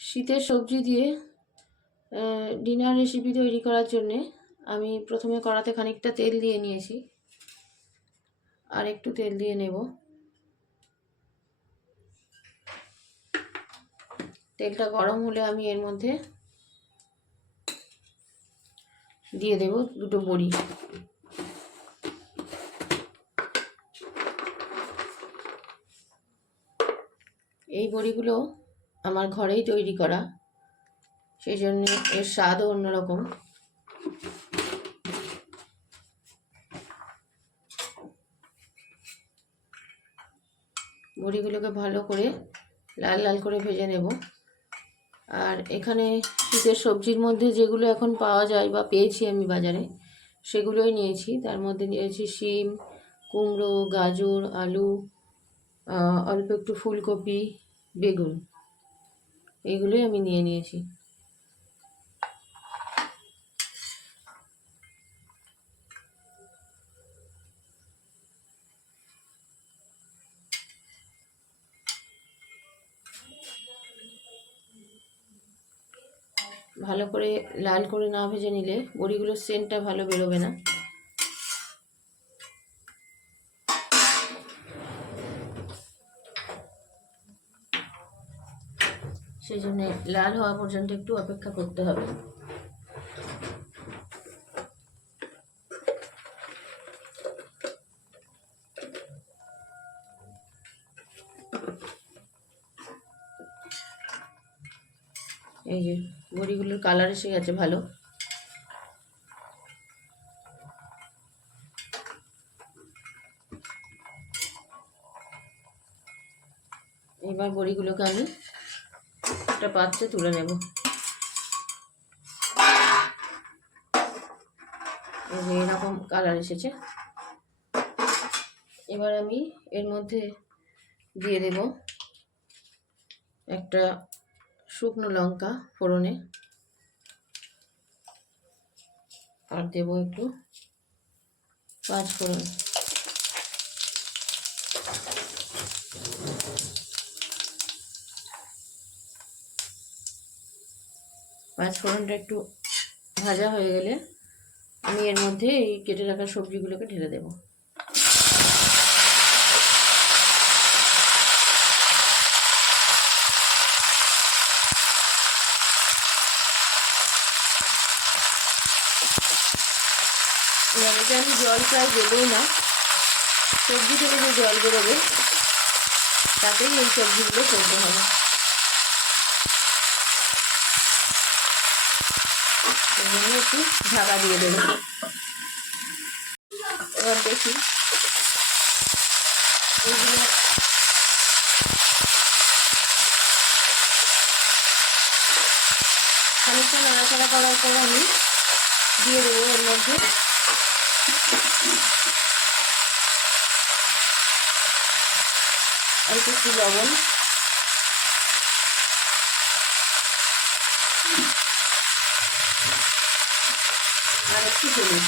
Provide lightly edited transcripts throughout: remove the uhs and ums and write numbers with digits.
শীতের সবজি দিয়ে ডিনার রেসিপি তৈরি করার জন্যে আমি প্রথমে কড়াতে খানিকটা তেল দিয়ে নিয়েছি, আর একটু তেল দিয়ে নেব। তেলটা গরম হলে আমি এর মধ্যে দিয়ে দেব দুটো বড়ি। এই বড়িগুলো আমার ঘরেই তৈরি করা, সেই জন্য এর স্বাদও অন্যরকম। বড়িগুলোকে ভালো করে লাল লাল করে ভেজে নেব। আর এখানে শীতের সবজির মধ্যে যেগুলো এখন পাওয়া যায় বা পেয়েছি আমি বাজারে, সেগুলোই নিয়েছি। তার মধ্যে নিয়েছি শিম, কুমড়ো, গাজর, আলু, অল্প একটু ফুলকপি, বেগুন, এইগুলোই আমি নিয়েছি। ভালো করে লাল করে না ভেজে নিলে বড়িগুলোর সেন্টটা ভালো বেরোবে না। সেই জন্য লাল হওয়া পর্যন্ত একটু অপেক্ষা করতে হবে। এই যে বড়িগুলোর কালার এসে গেছে ভালো। এবার বড়িগুলোকে আমি একটা পাত্রে তুলে নেব। এই যে এরকম কালার এসেছে। এবার আমি এর মধ্যে দিয়ে দেব একটা শুকনো লঙ্কা ফোড়নে, আর দেব একটু পাঁচ ফোড়ন। পাঁচ ফোড়নটা একটু ভাজা হয়ে গেলে আমি এর মধ্যে এই কেটে রাখা সবজিগুলোকে ঢেলে দেব। এবার এটা আমি জল প্রায় দেবই না, সবজি থেকে যে জল বেরোবে তাতেই এই সবজিগুলো করতে হবে। এই জন্য একটু ঢাকা দিয়ে দেব। এবার দেখি এইগুলো খানিকটা নাড়াচাড়া করার পর আমি দিয়ে দেবো এর মধ্যে অল্প একটু লবণ, আর একটু হলুদ।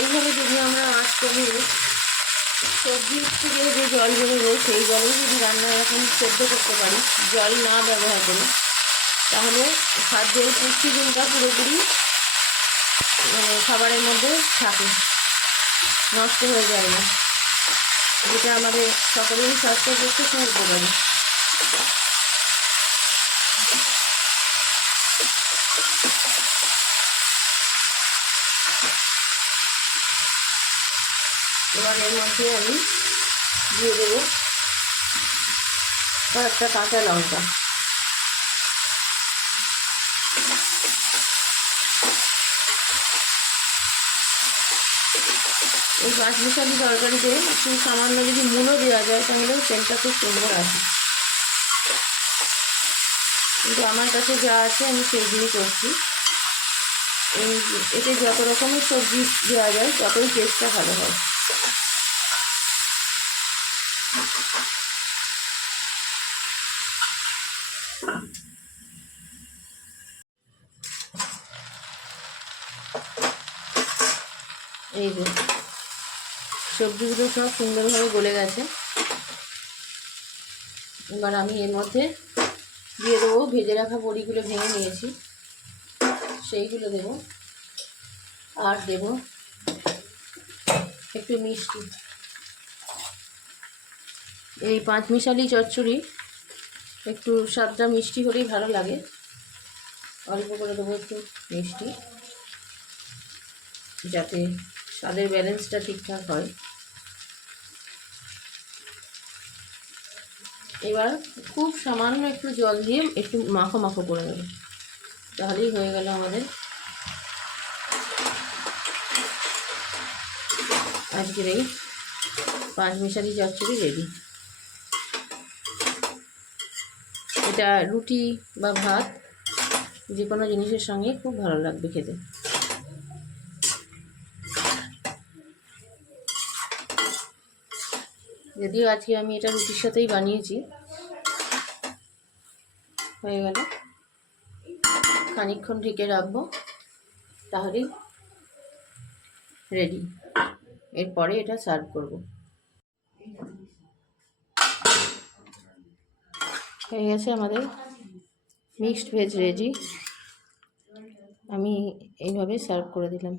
এইভাবে যদি আমরা আঁচ কমিয়ে সবজির থেকে যে জল বেরোবে সেই জলেই যদি রান্না এখন সেদ্ধ করতে পারি, জল না ব্যবহার করে, তাহলে খাদ্যের পুষ্টিগুণটা পুরোপুরি খাবারের মধ্যে থাকে, নষ্ট হয়ে যায় না, যেটা আমাদের সকলেরই স্বাস্থ্যের পক্ষে খুব উপকারী। এবার এর মধ্যে আমি দিয়ে দেবো কয়েকটা কাঁচা লঙ্কা। এই পাঁচমিশালি তরকারিতে একটু সামান্য যদি মুলো দেওয়া যায় তাহলেও সেন্টটা খুব সুন্দর আসে, কিন্তু আমার কাছে যা আছে আমি সেই দিয়ে করছি। এতে যত রকমের সবজি দেওয়া যায় ততই টেস্টটা ভালো হয়। এই যে সবজিগুলো সব সুন্দরভাবে গলে গেছে। এবার আমি এর মধ্যে দিয়ে দেবো ভেজে রাখা বড়িগুলো, ভেঙে নিয়েছি সেইগুলো দেবো। আর দেব একটু মিষ্টি। এই পাঁচমিশালি চচ্চড়ি একটু স্বাদটা মিষ্টি হলেই ভালো লাগে। অল্প করে দেবো একটু মিষ্টি, যাতে স্বাদের ব্যালেন্সটা ঠিকঠাক হয়। এবার খুব সামান্য একটু জল দিয়ে একটু মাখো মাখো করে নেব, তাহলেই হয়ে গেল আমাদের আজকের এই পাঁচমিশালি চচ্চড়ি রেডি। এটা রুটি বা ভাত যে কোনো জিনিসের সঙ্গে খুব ভালো লাগবে খেতে। যদিও আজকে আমি এটা রুটির সাথেই বানিয়েছি। হয়ে গেল, খানিকক্ষণ ঢেকে রাখবো, তাহলেই রেডি। এরপরে এটা সার্ভ করব। হয়ে গেছে আমাদের মিক্সড ভেজ রেডি। আমি এইভাবে সার্ভ করে দিলাম।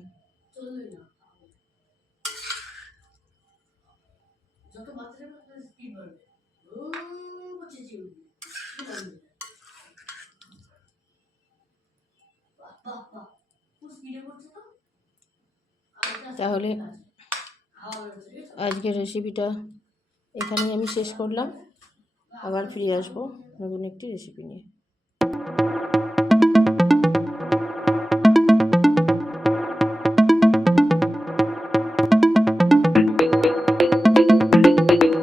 তাহলে আজকের রেসিপিটা এখানেই আমি শেষ করলাম। আবার ফিরে আসবো নতুন একটি রেসিপি নিয়ে।